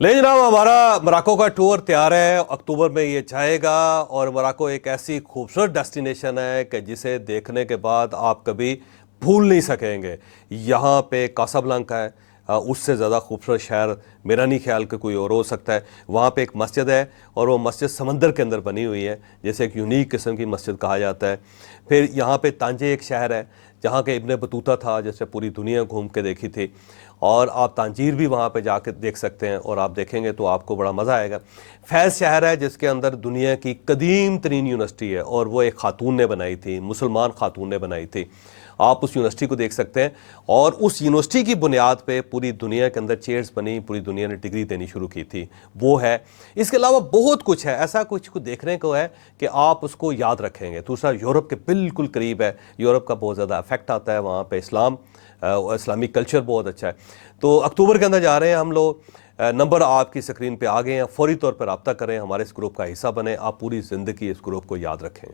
लेकिन जनाब हमारा मोरक्को का टूर तैयार है। अक्टूबर में ये जाएगा और मोरक्को एक ऐसी खूबसूरत डेस्टिनेशन है कि जिसे देखने के बाद आप कभी भूल नहीं सकेंगे। यहाँ पे कासाब्लांका है, उससे ज़्यादा खूबसूरत शहर मेरा नहीं ख्याल कि कोई और हो सकता है। वहाँ पे एक मस्जिद है और वो मस्जिद समंदर के अंदर बनी हुई है, जैसे एक यूनिक किस्म की मस्जिद कहा जाता है। फिर यहाँ पे तांजे एक शहर है जहाँ के इब्न बतूता था, जैसे पूरी दुनिया घूम के देखी थी। और आप तांजीर भी वहाँ पे जाके देख सकते हैं और आप देखेंगे तो आपको बड़ा मज़ा आएगा। फैज़ शहर है जिसके अंदर दुनिया की कदीम तरीन यूनिवर्सिटी है और वो एक खातून ने बनाई थी, मुसलमान खातून ने बनाई थी। आप उस यूनिवर्सिटी को देख सकते हैं और उस यूनिवर्सिटी की बुनियाद पे पूरी दुनिया के अंदर चेयर्स बनी, पूरी दुनिया ने डिग्री देनी शुरू की थी, वो है। इसके अलावा बहुत कुछ है, ऐसा कुछ देखने को है कि आप उसको याद रखेंगे। दूसरा, यूरोप के बिल्कुल करीब है, यूरोप का बहुत ज़्यादा इफेक्ट आता है वहाँ पे, इस्लामिक कल्चर बहुत अच्छा है। तो अक्टूबर के अंदर जा रहे हैं हम लोग। नंबर आपकी स्क्रीन पे आ गए हैं, फौरी तौर पर रब्ता करें, हमारे इस ग्रुप का हिस्सा बने, आप पूरी ज़िंदगी इस ग्रुप को याद रखें।